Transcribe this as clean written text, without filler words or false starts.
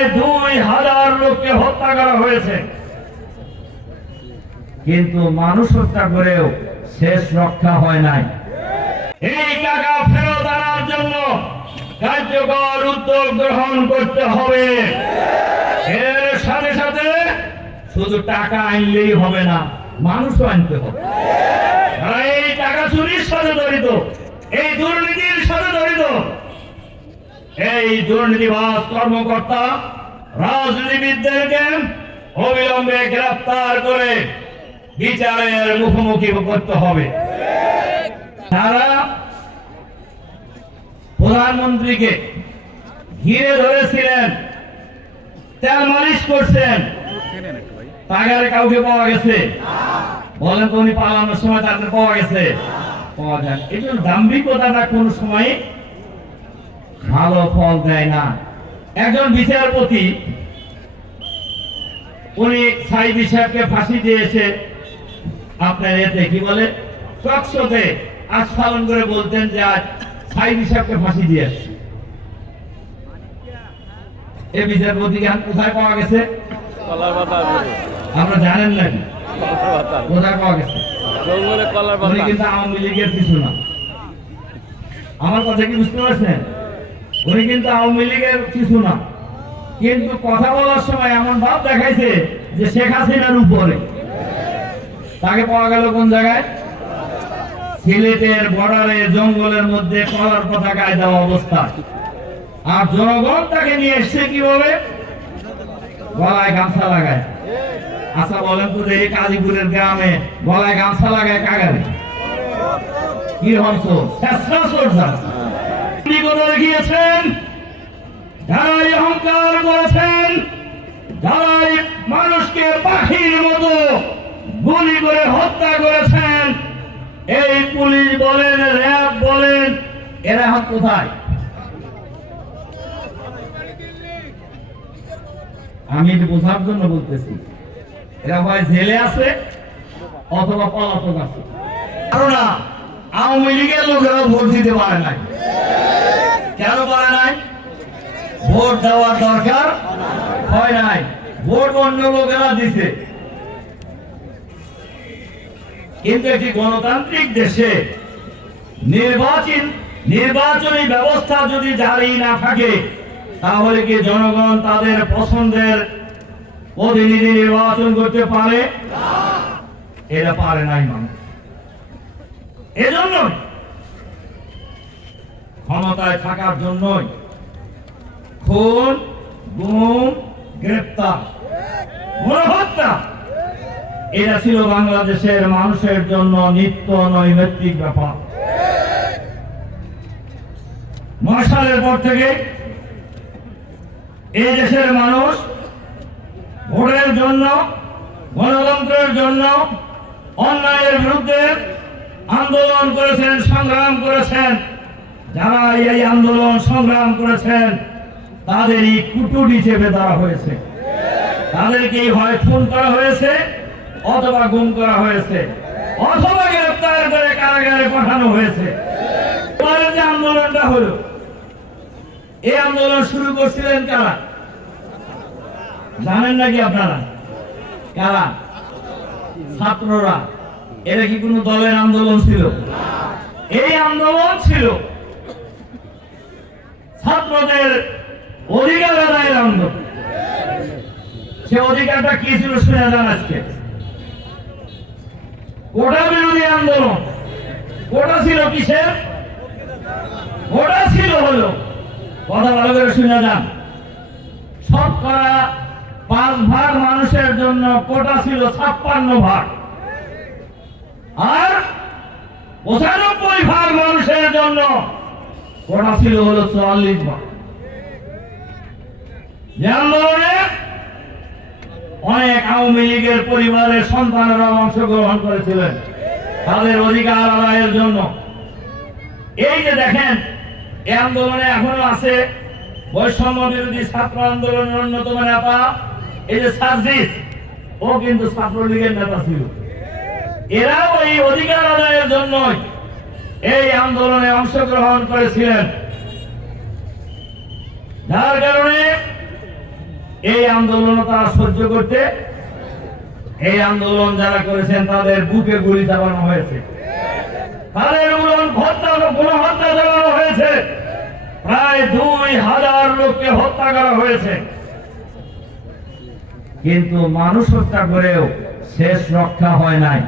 প্রায় 2000 লোককে হত্যা করা হয়েছে, কিন্তু মানুষ হত্যা করেও শেষ রক্ষা হয় নাই। এই টাকা ফেরত আনার জন্য কার্যকর উদ্যোগ গ্রহণ করতে হবে। এর সাথে সাথে শুধু টাকা আনলেই হবে না, মানুষও আনতে হবে। এই টাকা চুরির সাথে জড়িত, এই দুর্নীতির সাথে জড়িত এই দুর্নীতিবাজ কর্মকর্তা রাজনীতিবিদদেরকে অবিলম্বে গ্রেফতার করে বিচারের মুখোমুখি করতে হবে। তারা প্রধানমন্ত্রীকে ঘিরে ধরেছিলেন, তেল মালিশ করছেন, তাগারে কাউকে পাওয়া গেছে? বলেন তো, উনি পালানোর সময় তাদের পাওয়া গেছে? পাওয়া যায়। এই জন্য দাম্ভিকতাটা কোন সময় ভালো ফল দেয় না। একজন বিচারপতি উনি সাইদি সাহেবকে ফাঁসি দিয়েছে, আপনার এতে কি বলে টকশোতে আস্ফালন করে বলতেন যে আজ সাইদি সাহেবকে ফাঁসি দিয়েছে। এই বিচারপতিকে কোথায় পাওয়া গেছে আপনারা জানেন নাকি? কোথায় পাওয়া গেছে? উনি কিন্তু আওয়ামী লীগের কিছু না। আমার কথা কি বুঝতে পারছেন? উনি কিন্তু আওয়ামী লীগের কিছু না, কিন্তু কথা বলার সময় এমন ভাব দেখাইছে যে শেখ হাসিনার উপরে। তাকে পাওয়া গেল কোন জায়গায়? সিলেটের বর্ডারে জঙ্গলের মধ্যে কলার পতাকায় দেওয়া অবস্থা। আর জনগণ তাকে নিয়ে এসছে কিভাবে? গলায় গামছা লাগায়। আচ্ছা বলেন তো, এই কাজীপুরের গ্রামে গলায় গামছা লাগায় কাগারে কি হংস দেখিয়েছেন? যারাই অহংকার করেছেন, যারাই মানুষকে পাখির মতো গুলি করে হত্যা করেছেন, এই পুলিশ বলেন, র্যাব বলেন, এরা এখন কোথায়? আমি এটা বোঝার জন্য বলতেছি, এরা হয় জেলে আছে অথবা পলাতক আছে। কারণ আওয়ামী লীগের লোকেরা ভোট দিতে পারে নাই। কেন পারে নাই? ভোট দেওয়ার দরকার হয় নাই, ভোট অন্য লোকেরা দিছে। কিন্তু একটি গণতান্ত্রিক দেশে নির্বাচনী ব্যবস্থা যদি জারি না থাকে, তাহলে কি জনগণ তাদের পছন্দের প্রতিনিধি নির্বাচন করতে পারে? এটা পারে নাই মানুষ। এজন্য ক্ষমতায় থাকার জন্যই খুন, গুম, গ্রেপ্তার, গণহত্যা এটা ছিল বাংলাদেশের মানুষের জন্য নিত্য নৈমিত্তিক ব্যাপার। 9 সালের পর থেকে এই দেশের মানুষ ভোটের জন্য, গণতন্ত্রের জন্য, অন্যায়ের বিরুদ্ধে আন্দোলন করেছেন, সংগ্রাম করেছেন। যারা এই আন্দোলন সংগ্রাম করেছেন তাদেরই কুটুরি চেপে দেওয়া হয়েছে, তাদেরকে হয় খুন করা হয়েছে, অথবা গুম করা হয়েছে, অথবা গ্রেফতার করে কারাগারে পাঠানো হয়েছে। যে আন্দোলনটা হলো, এই আন্দোলন শুরু করছিলেন কারা জানেন নাকি আপনারা? কারা? ছাত্ররা। এটা কি কোনো দলের আন্দোলন ছিল? এই আন্দোলন ছিল ছাত্রদের অধিকার আদায়ের আন্দোলন। সে অধিকারটা কি ছিল শুনে যান আজকে। কোটা বিরোধী আন্দোলন। কোটা ছিল কিসের? কোটা ছিল হলো, কথা ভালো করে শুনে যান, শতকরা 5 ভাগ মানুষের জন্য কোটা ছিল 56 ভাগ, আর 95 ভাগ মানুষের জন্য কোটা ছিল হলো 44 ভাগ। যে আন্দোলনে অনেক আওয়ামী লীগের পরিবারের সন্তানেরা অংশগ্রহণ করেছিলেন তাদের অধিকার আদায়ের জন্য। এই যে দেখেন, এই আন্দোলনে এখনো আছে বৈষম্য বিরোধী ছাত্র আন্দোলনের অন্যতম নেতা এই যে সার্জিস, ও কিন্তু ছাত্রলীগের নেতা ছিল। এরাও এই অধিকার আদায়ের জন্য এই আন্দোলনে অংশগ্রহণ করেছিলেন, যার কারণে এই আন্দোলন তারা সহ্য করতে, এই আন্দোলন যারা করেছেন তাদের বুকে গুলি চালানো হয়েছে, তাদের হত্যা চালানো হয়েছে, প্রায় 2000 লোককে হত্যা করা হয়েছে। কিন্তু মানুষ হত্যা করেও শেষ রক্ষা হয় নাই।